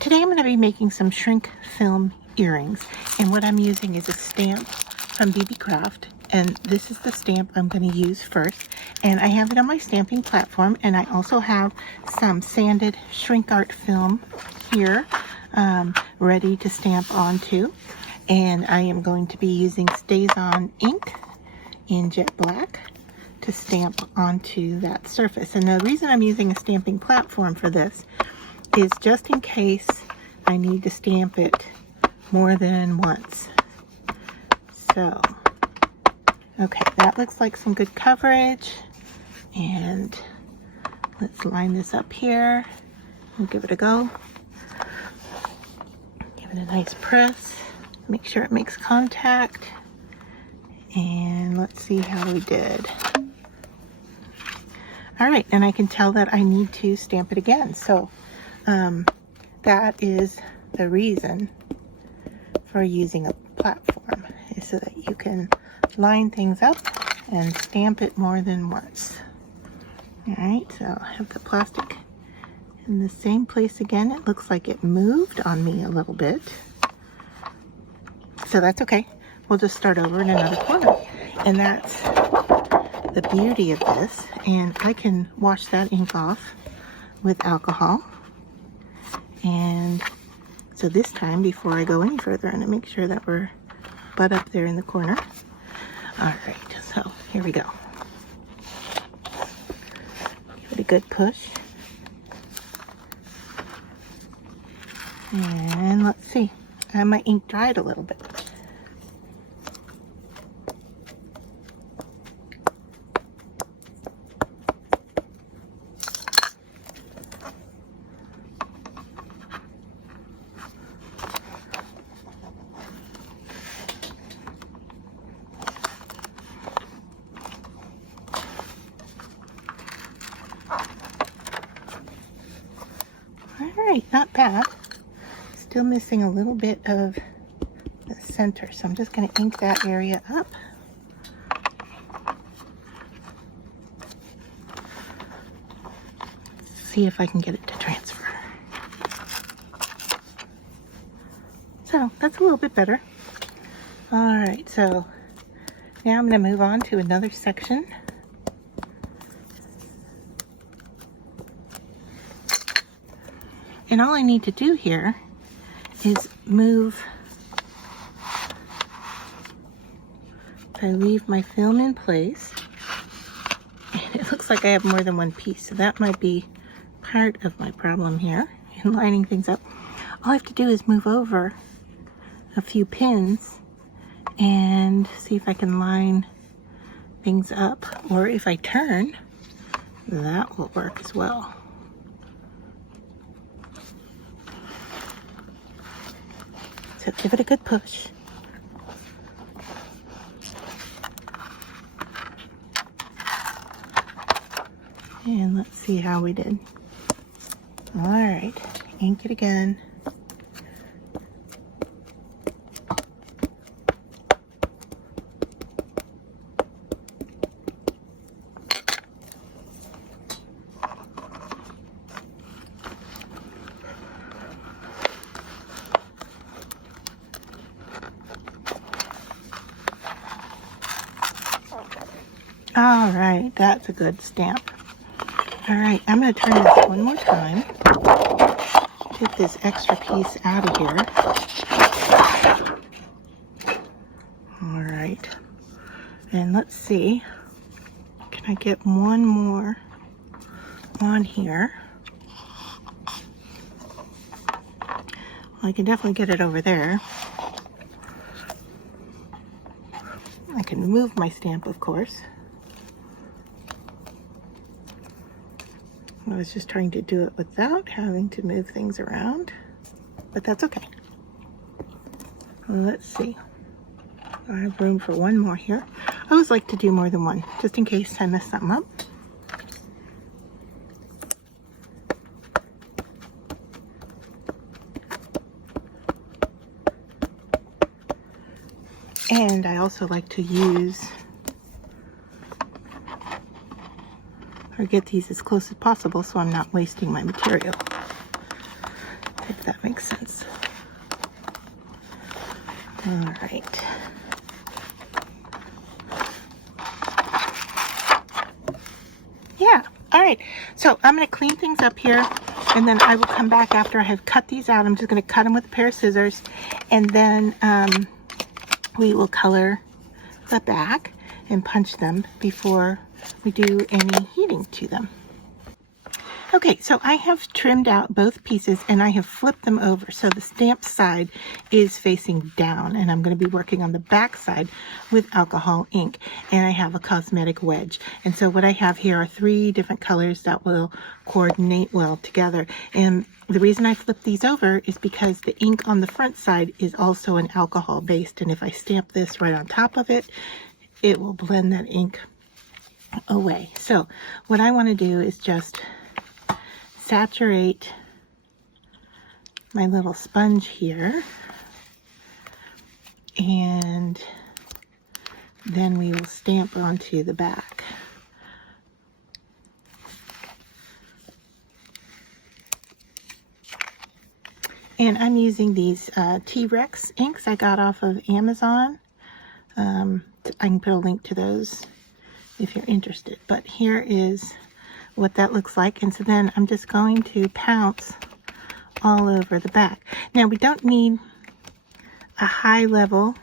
Today I'm going to be making some shrink film earrings, and what I'm using is a stamp from BeebeeCraft, and this is the stamp I'm going to use first. And I have it on my stamping platform, and I also have some sanded shrink art film here ready to stamp onto. And I am going to be using Stays On ink in jet black to stamp onto that surface. And the reason I'm using a stamping platform for this is just in case I need to stamp it more than once. So, okay, that looks like some good coverage. And let's line this up here and give it a go. Give it a nice press. Make sure it makes contact. And let's see how we did. All right, and I can tell that I need to stamp it again. So that is the reason for using a platform, is so that you can line things up and stamp it more than once. All right, so I have the plastic in the same place again. It looks like it moved on me a little bit, so that's okay. We'll just start over in another corner. And that's the beauty of this. And I can wash that ink off with alcohol. And so this time, before I go any further, I'm gonna make sure that we're butt up there in the corner. All right, so here we go. Give it a good push. And let's see, I have my ink dried a little bit. Alright, not bad. Still missing a little bit of the center, so I'm just going to ink that area up. See if I can get it to transfer. So that's a little bit better. Alright, so now I'm going to move on to another section. And all I need to do here is move. I leave my film in place. And it looks like I have more than one piece, so that might be part of my problem here in lining things up. All I have to do is move over a few pins and see if I can line things up. Or if I turn, that will work as well. So give it a good push. And let's see how we did. All right, ink it again. All right, that's a good stamp. All right, I'm going to turn this one more time. Get this extra piece out of here. All right, and let's see. Can I get one more on here? Well, I can definitely get it over there. I can move my stamp, of course. I was just trying to do it without having to move things around, but that's okay. Let's see. I have room for one more here. I always like to do more than one, just in case I mess something up. And I also like to use or get these as close as possible so I'm not wasting my material. Take that makes sense. All right. Yeah, all right. So I'm going to clean things up here, and then I will come back after I have cut these out. I'm just going to cut them with a pair of scissors, and then we will color the back and punch them before we do any heating to them. Okay, so I have trimmed out both pieces and I have flipped them over. So the stamped side is facing down, and I'm going to be working on the back side with alcohol ink. And I have a cosmetic wedge. And so what I have here are 3 different colors that will coordinate well together. And the reason I flip these over is because the ink on the front side is also an alcohol based. And if I stamp this right on top of it, it will blend that ink away. So what I want to do is just saturate my little sponge here, and then we will stamp onto the back. And I'm using these T-Rex inks I got off of Amazon. I can put a link to those if you're interested, but here is what that looks like. And so then I'm just going to pounce all over the back. Now we don't need a high level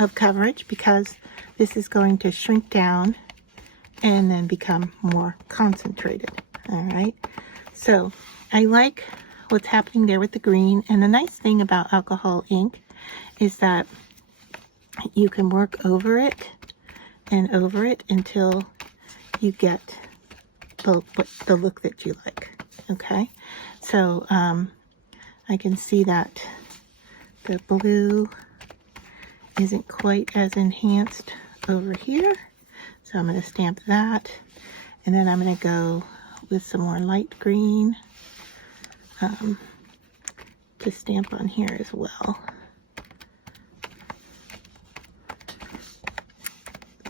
of coverage because this is going to shrink down and then become more concentrated. All right, so I like what's happening there with the green. And the nice thing about alcohol ink is that you can work over it and over it until you get the look that you like. Okay, so I can see that the blue isn't quite as enhanced over here, so I'm going to stamp that, and then I'm going to go with some more light green to stamp on here as well.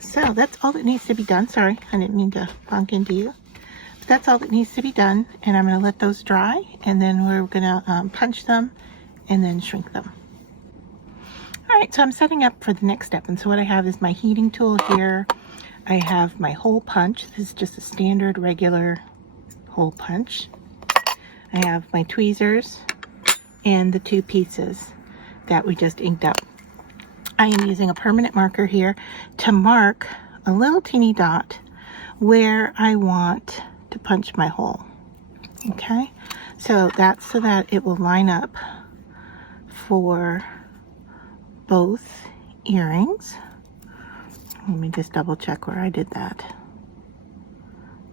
So that's all that needs to be done. Sorry, I didn't mean to bonk into you. But that's all that needs to be done, and I'm going to let those dry, and then we're going to punch them and then shrink them. All right, so I'm setting up for the next step, and so what I have is my heating tool here. I have my hole punch. This is just a standard regular hole punch. I have my tweezers and the 2 pieces that we just inked up. I am using a permanent marker here to mark a little teeny dot where I want to punch my hole. Okay, so that's so that it will line up for both earrings. Let me just double check where I did that,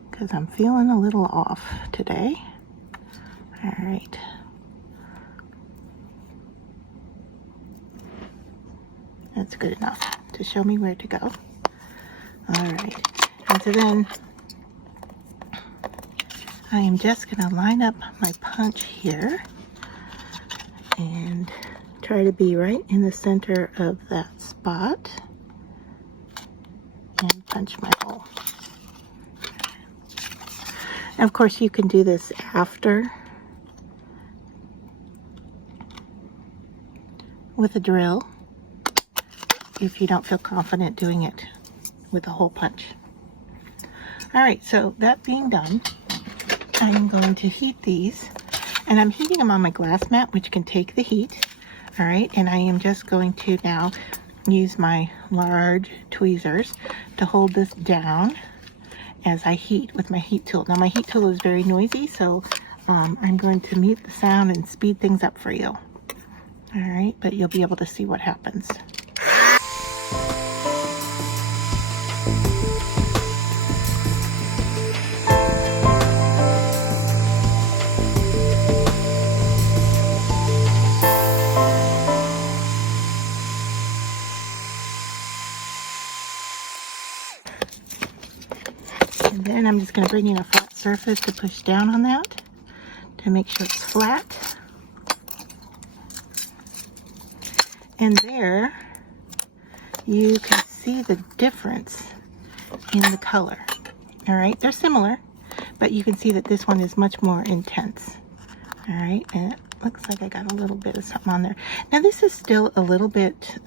because I'm feeling a little off today. All right. That's good enough to show me where to go. All right. And so then I am just going to line up my punch here and try to be right in the center of that spot and punch my hole. And of course, you can do this after with a drill if you don't feel confident doing it with a hole punch. All right, so that being done, I am going to heat these, and I'm heating them on my glass mat, which can take the heat. All right, and I am just going to now use my large tweezers to hold this down as I heat with my heat tool. Now my heat tool is very noisy, so I'm going to mute the sound and speed things up for you. All right, but you'll be able to see what happens. And then I'm just going to bring in a flat surface to push down on that to make sure it's flat. And there you can see the difference in the color. All right, they're similar, but you can see that this one is much more intense. All right, and looks like I got a little bit of something on there. Now this is still a little bit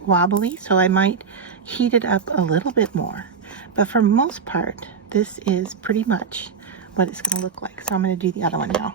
wobbly, so I might heat it up a little bit more. But for most part, this is pretty much what it's going to look like. So I'm going to do the other one now.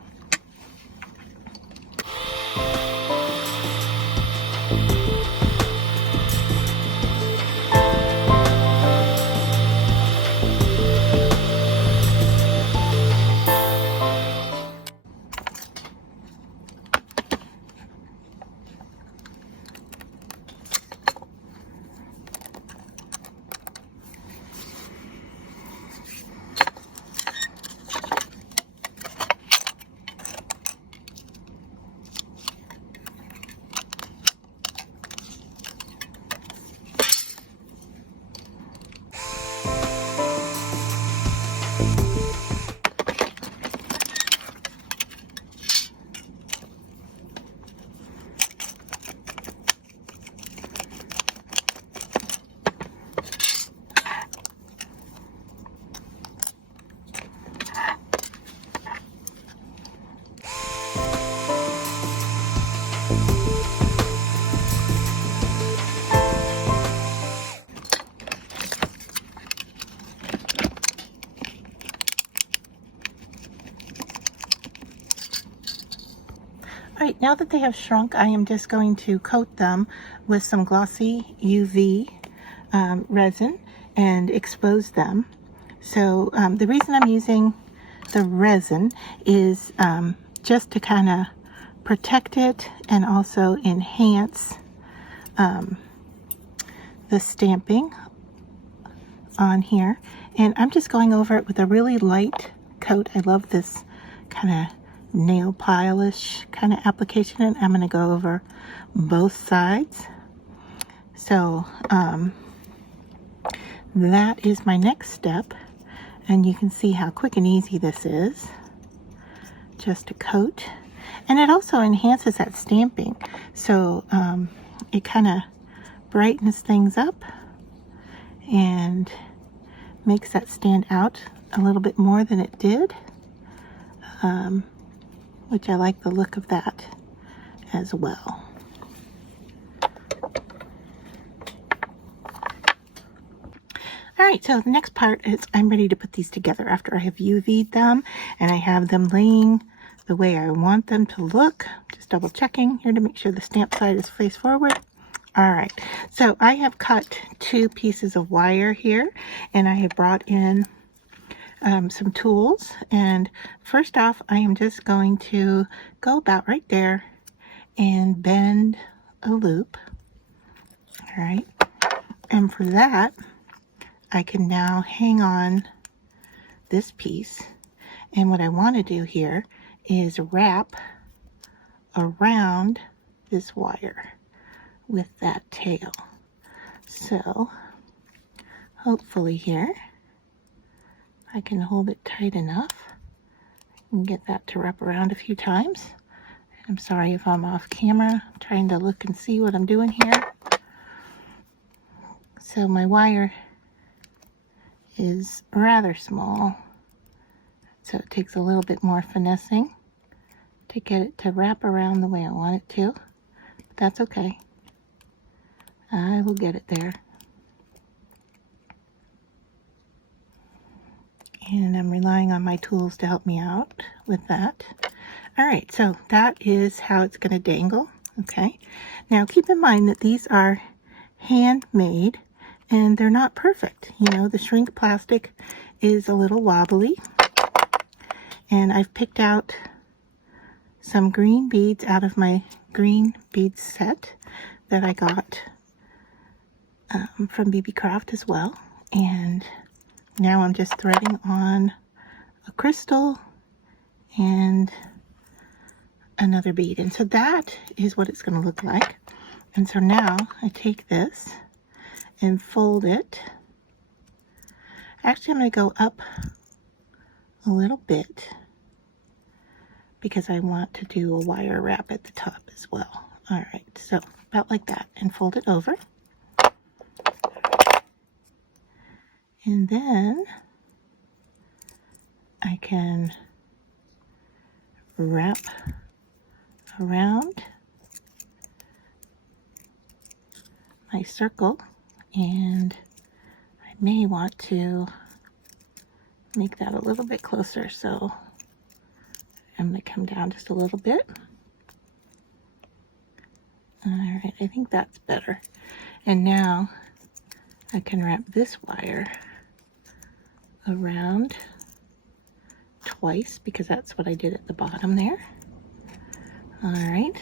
Alright, now that they have shrunk, I am just going to coat them with some glossy UV resin and expose them. So the reason I'm using the resin is just to kind of protect it and also enhance the stamping on here. And I'm just going over it with a really light coat. I love this kind of nail polish kind of application, and I'm going to go over both sides. So that is my next step, and you can see how quick and easy this is, just to coat. And it also enhances that stamping, so it kind of brightens things up and makes that stand out a little bit more than it did, which I like the look of that as well. Alright, so the next part is I'm ready to put these together after I have UV'd them and I have them laying the way I want them to look. Just double checking here to make sure the stamp side is face forward. Alright, so I have cut 2 pieces of wire here, and I have brought in some tools. And first off, I am just going to go about right there and bend a loop. All right, and for that I can now hang on this piece, and what I want to do here is wrap around this wire with that tail. So hopefully here I can hold it tight enough and get that to wrap around a few times. I'm sorry if I'm off camera, I'm trying to look and see what I'm doing here. So my wire is rather small, so it takes a little bit more finessing to get it to wrap around the way I want it to, but that's okay. I will get it there. And I'm relying on my tools to help me out with that. All right, so that is how it's going to dangle. Okay, now keep in mind that these are handmade and they're not perfect. You know, the shrink plastic is a little wobbly, and I've picked out some green beads out of my green beads set that I got from BeebeeCraft as well. And now I'm just threading on a crystal and another bead, and so that is what it's going to look like. And so now I take this and fold it. Actually, I'm going to go up a little bit because I want to do a wire wrap at the top as well. All right, so about like that, and fold it over. And then I can wrap around my circle, and I may want to make that a little bit closer, so I'm going to come down just a little bit. Alright, I think that's better. And now I can wrap this wire around twice, because that's what I did at the bottom there. Alright,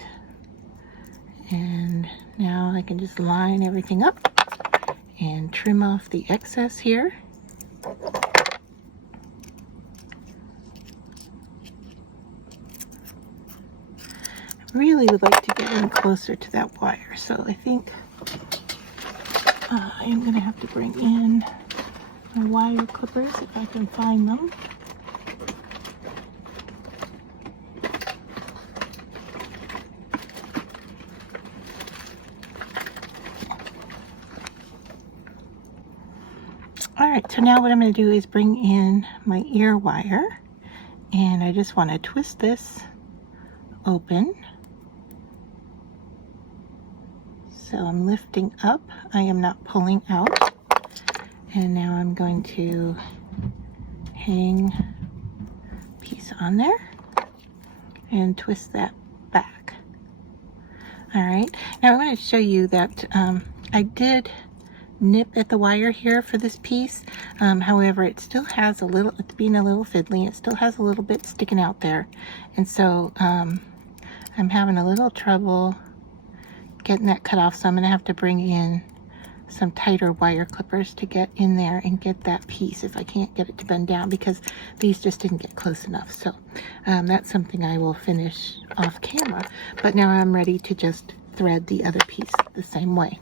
and now I can just line everything up and trim off the excess here. I really would like to get in closer to that wire, so I think I'm going to have to bring in my wire clippers if I can find them. Alright, so now what I'm going to do is bring in my ear wire, and I just want to twist this open. So I'm lifting up, I am not pulling out, and now I'm going to hang a piece on there and twist that back. Alright, now I'm going to show you that I did nip at the wire here for this piece. However, it still has a little, it's being a little fiddly, it still has a little bit sticking out there, and so I'm having a little trouble getting that cut off, so I'm going to have to bring in some tighter wire clippers to get in there and get that piece if I can't get it to bend down, because these just didn't get close enough. So that's something I will finish off camera, but now I'm ready to just thread the other piece the same way.